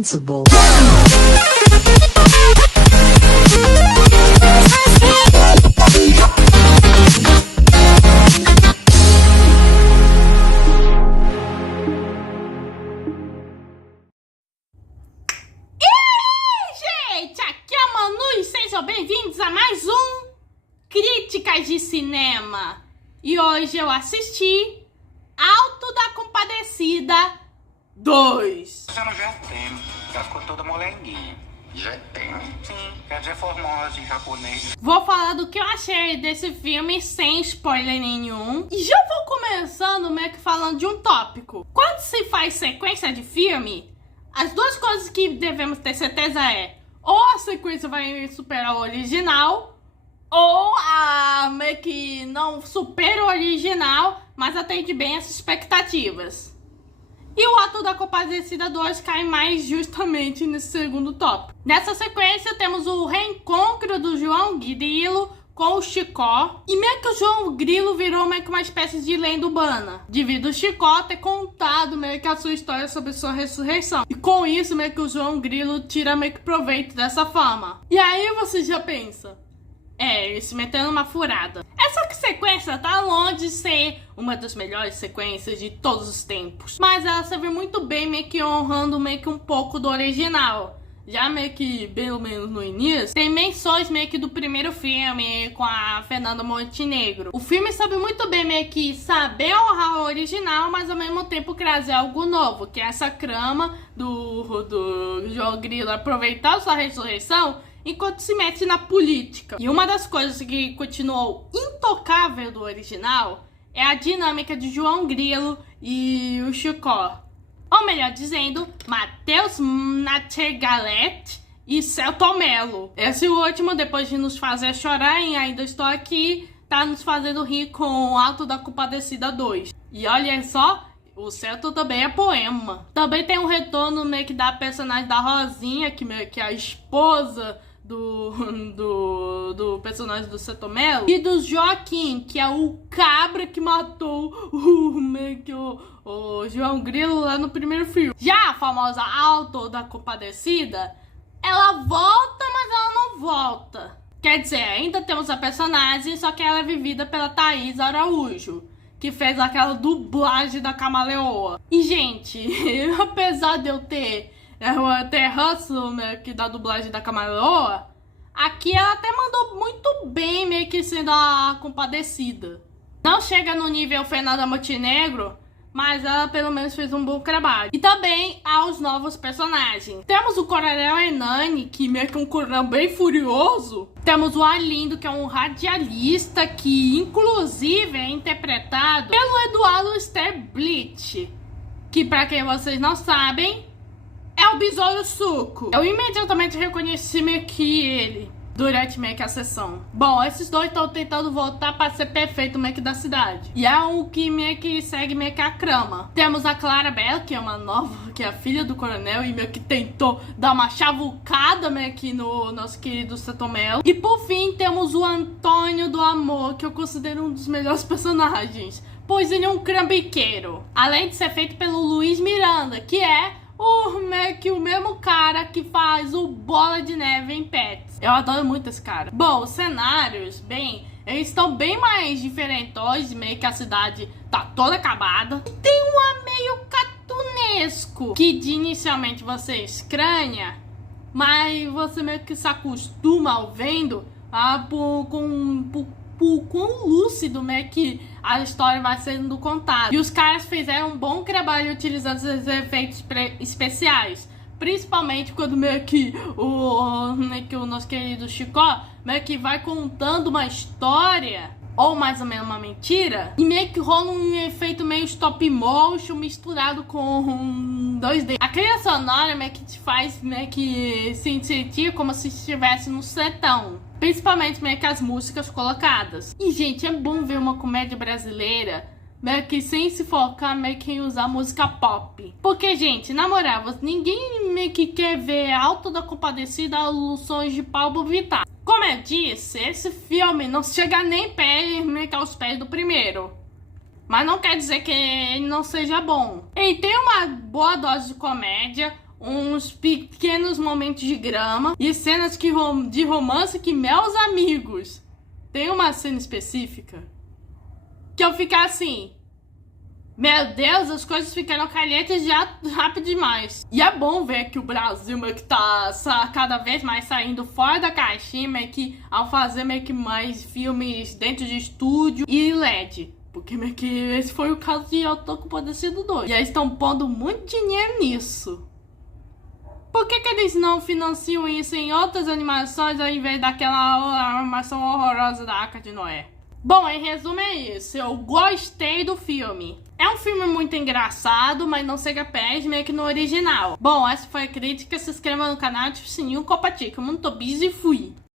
Invincible. Gente, aqui é a Manu e sejam bem-vindos a mais um Críticas de Cinema. E hoje eu assisti Alto da Compadecida 2. Dizendo já tem, já ficou toda molenguinha. Já tem? Sim, quer dizer formosa em japonês. Vou falar do que eu achei desse filme sem spoiler nenhum. E já vou começando meio que falando de um tópico. Quando se faz sequência de filme, as duas coisas que devemos ter certeza é: ou a sequência vai superar o original, ou a meio que não supera o original, mas atende bem as expectativas. E o Alto da Compadecida 2 cai mais justamente nesse segundo tópico. Nessa sequência temos o reencontro do João Grilo com o Chicó. E meio que o João Grilo virou meio que uma espécie de lenda urbana, devido ao Chicó ter contado meio que a sua história sobre sua ressurreição. E com isso meio que o João Grilo tira meio que proveito dessa fama. E aí você já pensa, ele se metendo numa furada. Essa sequência tá longe de ser uma das melhores sequências de todos os tempos, mas ela serve muito bem meio que honrando meio que um pouco do original. Já meio que, pelo menos no início, tem menções meio que do primeiro filme com a Fernanda Montenegro. O filme sabe muito bem meio que saber honrar o original, mas ao mesmo tempo trazer algo novo, que é essa trama do João Grilo aproveitar sua ressurreição enquanto se mete na política. E uma das coisas que continuou intocável do original é a dinâmica de João Grilo e o Chicó. Ou melhor dizendo, Matheus Natchergalet e Celton Mello. Esse último, depois de nos fazer chorar em Ainda Estou Aqui, tá nos fazendo rir com o Alto da Compadecida 2. E olha só, o Celton também é poema. Também tem um retorno meio que da personagem da Rosinha, que meio que é a esposa do personagem do Celton Mello, e do Joaquim, que é o cabra que matou o João Grilo lá no primeiro filme. Já a famosa Alto da Compadecida, ela volta, mas ela não volta. Quer dizer, ainda temos a personagem, só que ela é vivida pela Thaís Araújo, que fez aquela dublagem da Camaleoa. E, gente, apesar de eu ter ranço meio que da dublagem da Camaleoa, aqui ela até mandou muito bem, meio que sendo a compadecida. Não chega no nível Fernanda Montenegro, mas ela pelo menos fez um bom trabalho. E também aos novos personagens. Temos o Coronel Hernani, que meio que um coronel bem furioso. Temos o Arlindo, que é um radialista, que inclusive é interpretado pelo Eduardo Sterblitch, que pra quem vocês não sabem, é o Besouro Suco. Eu imediatamente reconheci meio que ele durante meio que a sessão. Bom, esses dois estão tentando voltar para ser perfeito meio que da cidade. E é um que meio que segue meio que a trama. Temos a Clara Bela, que é uma nova, que é a filha do coronel e meio que tentou dar uma chavucada meio que no nosso querido Celton Mello. E por fim temos o Antônio do Amor, que eu considero um dos melhores personagens, pois ele é um trambiqueiro. Além de ser feito pelo Luiz Miranda, que é o mesmo cara que faz o Bola de Neve em Pets. Eu adoro muito esse cara. Bom, os cenários, eles estão bem mais diferentões, meio que a cidade tá toda acabada. E tem um ar meio cartunesco, que de inicialmente você estranha, mas você meio que se acostuma ao vendo por quão lúcido meio que a história vai sendo contada. E os caras fizeram um bom trabalho utilizando esses efeitos especiais, principalmente quando meio que o nosso querido Chicó meio que vai contando uma história, ou mais ou menos uma mentira, e meio que rola um efeito meio stop motion misturado com 2D. A trilha sonora meio que te faz meio que se sentir como se estivesse no sertão, principalmente meio que as músicas colocadas. E, gente, é bom ver uma comédia brasileira meio que sem se focar meio que em usar música pop. Porque, gente, na moral, ninguém meio que quer ver Alto da Compadecida aos sons de Pablo Vittar. Como eu disse, esse filme não chega nem meio que aos pés do primeiro. Mas não quer dizer que ele não seja bom. Ele tem uma boa dose de comédia, uns pequenos momentos de grama e cenas de romance que meus amigos. Tem uma cena específica que eu ficar assim, meu Deus, as coisas ficaram calientes já rápido demais. E é bom ver que o Brasil meio que tá cada vez mais saindo fora da caixinha, meio que ao fazer meio que mais filmes dentro de estúdio e LED. Porque meio que esse foi o caso de Eu Tô Com Compadecido 2. E eles estão pondo muito dinheiro nisso. Por que eles não financiam isso em outras animações ao invés daquela animação horrorosa da Arca de Noé? Bom, em resumo é isso. Eu gostei do filme. É um filme muito engraçado, mas não chega perto meio que no original. Bom, essa foi a crítica. Se inscreva no canal, ative o sininho, compartilhe. Muito busy e fui.